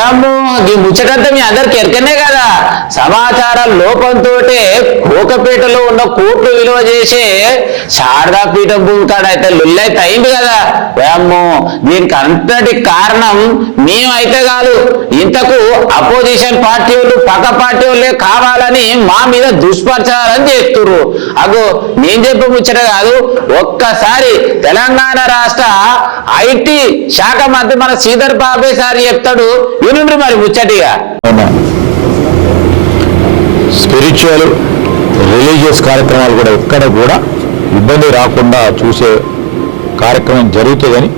ఏమో ఈ ముచ్చటంతా మీ అందరికి ఎరకనే కదా. సమాచారం లోపంతో కోకపేటలో ఉన్న కోట్లు విలువ చేసే శారదా పీఠం భూమి కాడ అయితే లొల్లైతే అయింది కదా. ఏమో దీనికి అంతటి కారణం మేమైతే కాదు, ఇంతకు అపోజిషన్ పార్టీ వాళ్ళు పక్క పార్టీ వాళ్ళే కావాలని మా మీద దుష్ప్రచారం చేస్తున్నారు. అగో నేను చెప్పే ముచ్చట కాదు, ఒక్కసారి తెలంగాణ రాష్ట్ర ఐటీ శాఖ మంత్రి మన శ్రీధర్ బాబే సార్ చెప్తాడు, వినుండ్రి మరి ముచ్చటిగా. స్పిరిచువల్ రిలీజియస్ కార్యక్రమాలు కూడా ఎక్కడ కూడా ఇబ్బంది రాకుండా చూసే కార్యక్రమం జరుగుతుందని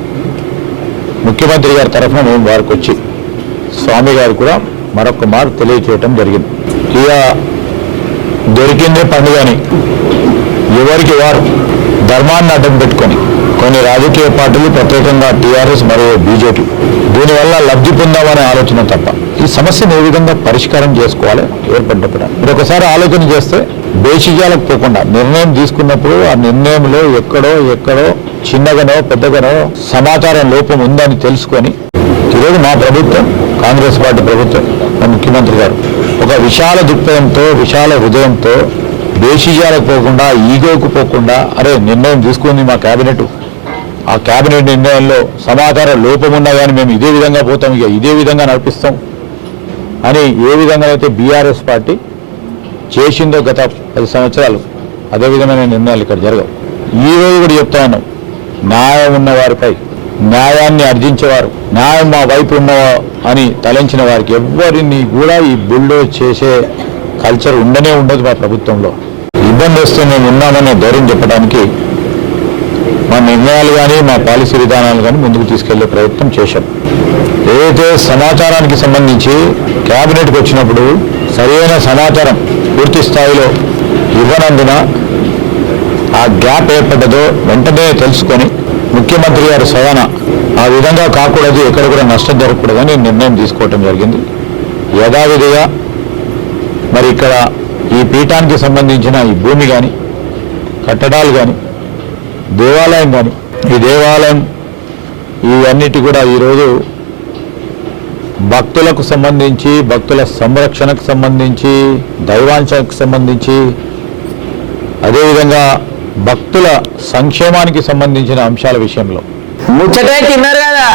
ముఖ్యమంత్రి గారి తరఫున మేము వారికి వచ్చి స్వామి గారు కూడా మరొక మారు తెలియచేయటం జరిగింది. ఇక దొరికిందే పండుగని ఎవరికి వారు ధర్మాన్ని అడ్డం పెట్టుకొని కొన్ని రాజకీయ పార్టీలు, ప్రత్యేకంగా టీఆర్ఎస్ మరియు బీజేపీ దీనివల్ల లబ్ధి పొందామనే ఆలోచన తప్ప ఈ సమస్యను ఏ విధంగా పరిష్కారం చేసుకోవాలి ఏర్పడ్డప్పుడు మీరు ఒకసారి ఆలోచన చేస్తే బేషిజాలకు పోకుండా నిర్ణయం తీసుకున్నప్పుడు ఆ నిర్ణయంలో ఎక్కడో చిన్నగానో పెద్దగానో సమాచారం లోపం ఉందని తెలుసుకొని ఈరోజు మా ప్రభుత్వం, కాంగ్రెస్ పార్టీ ప్రభుత్వం, మా ముఖ్యమంత్రి గారు ఒక విశాల దృక్పథంతో, విశాల హృదయంతో బేషిజాలకు పోకుండా, ఈగోకు పోకుండా, అరే నిర్ణయం తీసుకుంది మా కేబినెట్, ఆ కేబినెట్ నిర్ణయంలో సమాచారం లోపం ఉన్నా కానీ మేము ఇదే విధంగా పోతాం, ఇక ఇదే విధంగా నడిపిస్తాం అని ఏ విధంగా అయితే బీఆర్ఎస్ పార్టీ చేసిందో గత 10 సంవత్సరాలు, అదే విధమైన నిర్ణయాలు ఇక్కడ జరగవు. ఈరోజు కూడా చెప్తా ఉన్నాం, న్యాయం ఉన్న వారిపై, న్యాయాన్ని అర్జించేవారు, న్యాయం మా వైపు ఉన్న అని తలంచిన వారికి ఎవరిని కూడా ఈ బుల్డోజ్ చేసే కల్చర్ ఉండనే ఉండదు మా ప్రభుత్వంలో. ఇబ్బంది వస్తే మేము ఉన్నామనే ధైర్యం చెప్పడానికి మా నిర్ణయాలు కానీ, మా పాలసీ విధానాలు కానీ ముందుకు తీసుకెళ్లే ప్రయత్నం చేశాం. ఏదైతే సమాచారానికి సంబంధించి కేబినెట్కి వచ్చినప్పుడు సరైన సమాచారం పూర్తి స్థాయిలో ఇవ్వనందున ఆ గ్యాప్ ఏర్పడ్డదో వెంటనే తెలుసుకొని ముఖ్యమంత్రి గారు స్వయాన ఆ విధంగా కాకూడదు, ఎక్కడ కూడా నష్టం జరగకూడదని నిర్ణయం తీసుకోవటం జరిగింది. యథావిధిగా మరి ఇక్కడ ఈ పీఠానికి సంబంధించిన ఈ భూమి కానీ, కట్టడాలు కానీ, దేవాలయం కానీ, ఈ దేవాలయం ఇవన్నిటి కూడా ఈరోజు భక్తులకు సంబంధించి, భక్తుల సంరక్షణకు సంబంధించి, దైవాంశకు సంబంధించి, అదేవిధంగా భక్తుల సంక్షేమానికి సంబంధించిన అంశాల విషయంలో ముచ్చటే తిన్నారు కదా.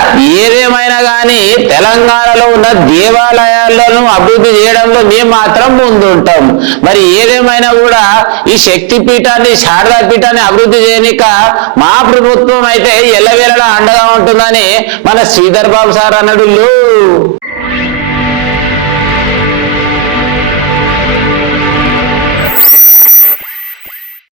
ఏదేమైనా కానీ తెలంగాణలో ఉన్న దేవాలయాలను అభివృద్ధి చేయడంలో మేము మాత్రం ముందుంటాం. మరి ఏదేమైనా కూడా ఈ శక్తి పీఠాన్ని, శారదా పీఠాన్ని అభివృద్ధి చేయనిక మా ప్రభుత్వం అయితే ఎల్లవేళలా అండగా ఉంటుందని మన శ్రీధర్ బాబు సార్ అన్నాడు.